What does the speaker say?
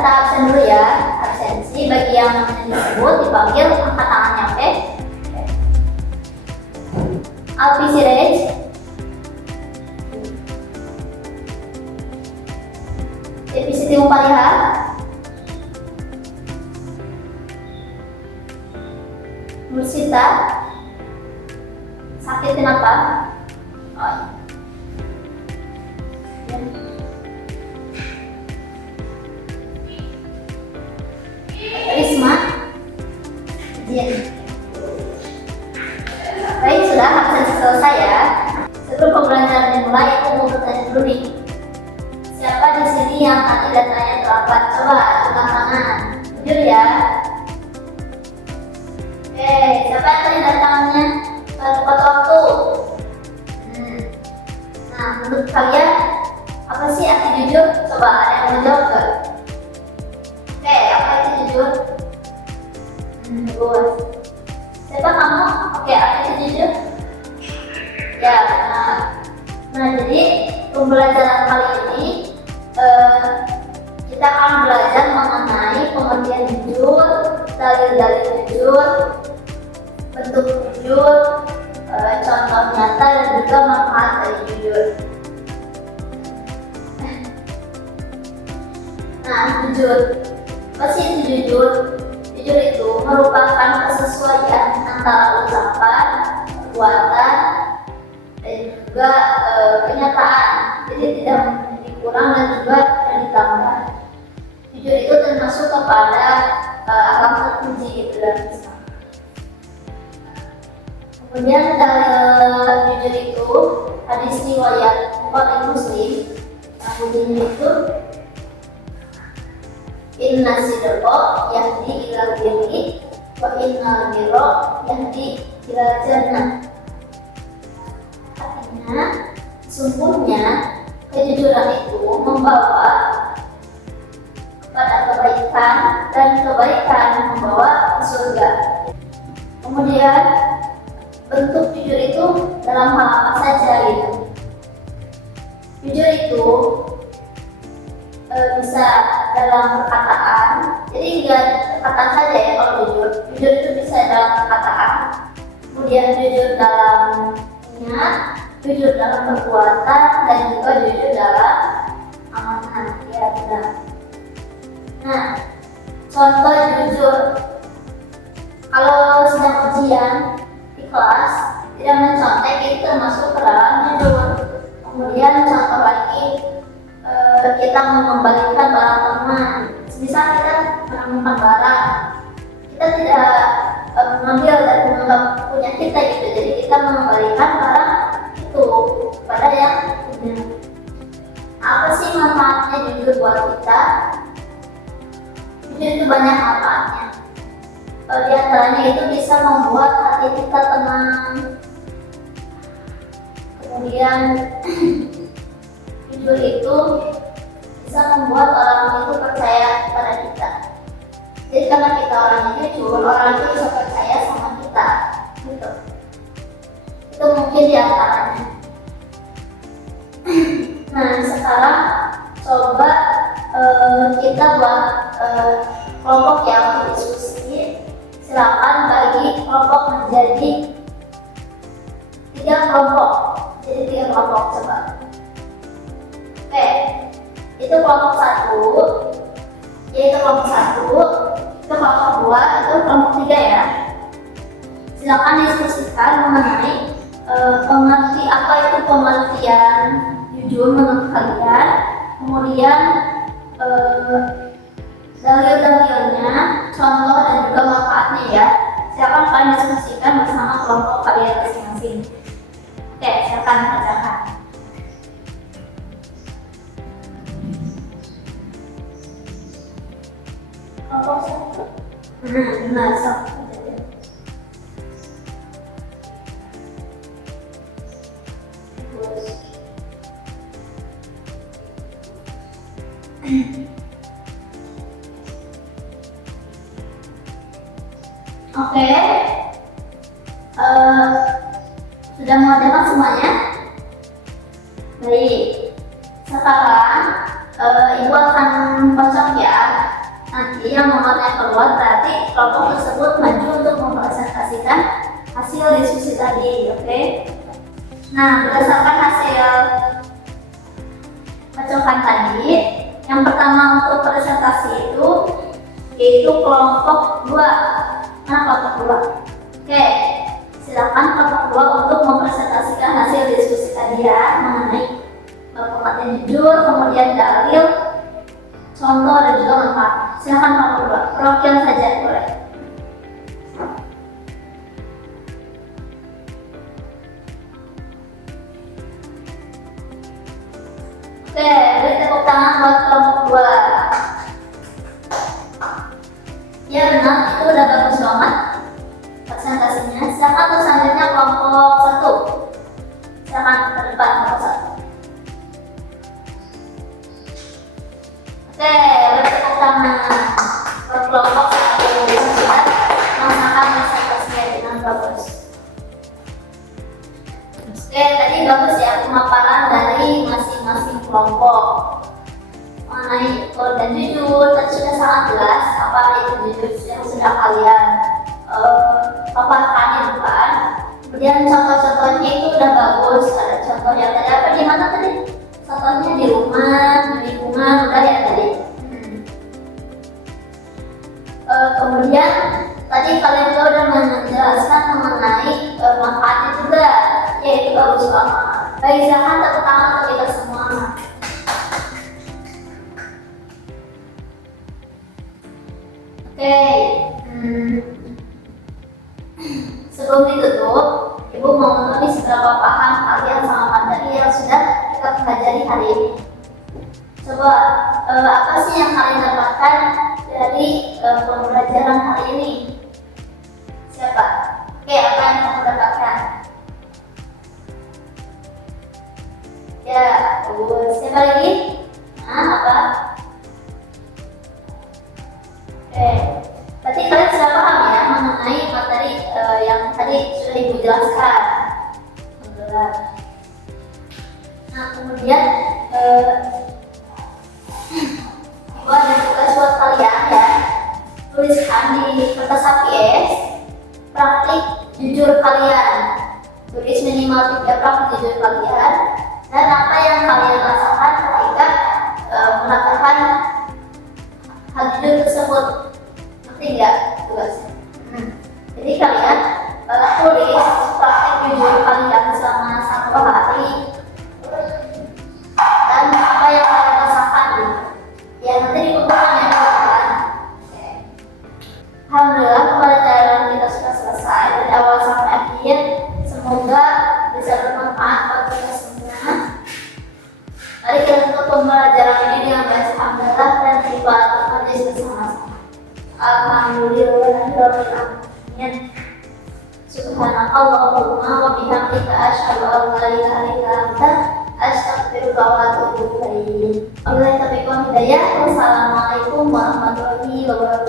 kita absen dulu ya. Absensi bagi yang namanya disebut dipanggil angkat tangannya, oke? Alfi Sirej, Devi Siti Mupaliha, Nursita, sakit kenapa? Oh, ya. Risma, Dian. Baik, sudah absensi selesai ya. Sebelum pembelajaran dimulai, aku mau bertanya dulu nih. Siapa di sini yang tadi datanya terlambat? Coba angkat tangan. Jujur ya. Oke, siapa yang tadi datangnya tepat waktu? Nah, menurut kalian apa sih arti jujur? Coba ada yang menjawab gak? Oke, apa itu jujur? Bagus. Siapa kamu? Oke, apa itu jujur? Ya, benar. Nah, jadi pembelajaran kali ini kita akan belajar mengenai pengertian jujur, dalil-dalil jujur, bentuk jujur, contoh nyata dan juga manfaat dari jujur. Nah, jujur. Apa sih itu jujur? Jujur itu merupakan kesesuaian antara ucapan, perbuatan, dan juga kenyataan. Jadi tidak dikurang dan juga tidak ditambah. Jujur itu termasuk kepada akhlak terpuji gitu dalam Islam. Kemudian dalil jujur itu hadis riwayat Bukhari Muslim yang bunyinya itu inna sidqa yahdi ilal birri wa innal birra yahdi ilal jannah. Artinya, sungguhnya kejujuran itu membawa kepada kebaikan dan kebaikan membawa ke surga. Kemudian bentuk jujur itu dalam hal apa saja gitu. Jujur itu bisa dalam perkataan, jadi enggak perkataan saja ya kalau jujur. Jujur itu bisa dalam perkataan, kemudian jujur dalam niat, jujur dalam perbuatan, dan juga jujur dalam amalan. Ya benar. Nah, contoh jujur kalau sedang ujian di kelas tidak mencontek itu termasuk ke dalam jujur. Kemudian contoh lagi, kita mengembalikan barang teman. Misal kita menemukan barang, kita tidak mengambil dan menganggap punya kita gitu. Jadi kita mengembalikan barang itu pada yang punya. Apa sih manfaatnya jujur buat kita? Jujur itu banyak manfaatnya. Di antaranya itu bisa membuat hati kita tenang. Kemudian jujur itu bisa membuat orang itu percaya kepada kita. Jadi karena kita orangnya jujur, orang itu bisa percaya sama kita, gitu. Itu mungkin di antaranya. Nah, sekarang coba kita buat kelompok yang untuk diskusi. Silakan bagi kelompok menjadi 3 kelompok. Jadi 3 kelompok coba. Oke, itu kelompok 1, yaitu kelompok 1, itu kelompok 2, itu kelompok 3 ya. Silakan diskusikan mengenai apa itu pengertian jujur menurut kalian, kemudian dalil-dalilnya, contoh dan juga manfaatnya ya. Silakan kalian diskusikan bersama kelompok kalian masing-masing. Oke, silakan bacakan. Kelompok 1. Benar, sok. Oke, sudah mengerjakan semuanya? Baik, sekarang Ibu akan kocok ya nanti yang nomornya keluar berarti kelompok tersebut maju untuk mempresentasikan hasil diskusi tadi, oke? Nah, berdasarkan hasil cocokan tadi, yang pertama untuk presentasi itu yaitu kelompok 2. Nah, kelompok 2. Oke, silakan kelompok 2 untuk mempresentasikan hasil diskusi tadi ya, mengenai pengertian jujur, kemudian dalil, contoh dan juga manfaat. Silakan kelompok 2, perwakilan saja boleh. Oke, beri tepuk tangan buat kelompok 2. Ya benar, itu udah bagus banget presentasinya. Silakan untuk selanjutnya kelompok 1. Silakan ke depan kelompok 1. Oke, beri tepuk tangan buat kelompok 1 yang sudah melaksanakan presentasinya dengan bagus. Oke, tadi bagus ya pemaparan dari masing-masing kelompok mengenai jujur dan jujur. Tadi sudah sangat jelas apa itu jujur yang sudah kalian paparkan di depan. Kemudian contoh-contohnya itu udah bagus. Ada contoh yang tadi apa di mana tadi? Contohnya di rumah, di lingkungan udah ya tadi. Kemudian tadi kalian juga udah menjelaskan mengenai manfaatnya juga, yaitu bagus banget. Baik, silakan tepuk tangan untuk kita semua. Oke, sebelum ditutup, Ibu mau menulis seberapa paham kalian sama materi yang sudah kita pelajari hari ini. Coba apa sih yang kalian dapatkan dari pembelajaran hari ini? Siapa? Oke, apa yang kamu dapatkan? Ya, siapa lagi? Nah, apa? Oke, berarti kalian sudah paham ya mengenai materi yang tadi sudah Ibu jelaskan. Nah, kemudian Ibu ada tugas buat kalian ya. Tuliskan di kertas HPS praktik jujur kalian. Tulis minimal 3 praktik jujur kalian dan apa yang kalian rasakan ketika melakukan hal jujur tersebut. Ngerti nggak tugasnya? Jadi kalian tulis praktik jujur kalian selama 1 hari dan apa yang kalian rasakan. Ya nanti dikumpulkan ya teman-teman. Alhamdulillah pembelajaran kita sudah selesai dari awal sampai akhir. Semoga bisa bermanfaat buat kita semua. Mari kita tutup pembelajaran ini dengan baca hamdalah dan ibadah hadis bersama-sama. Alhamdulillahirobbilalamin. Subhanakallahumma wa bihamdika asyhadu an la ilaha illa anta astaghfiruka wa atubu ilaik. Wassalamualaikum warahmatullahi wabarakatuh.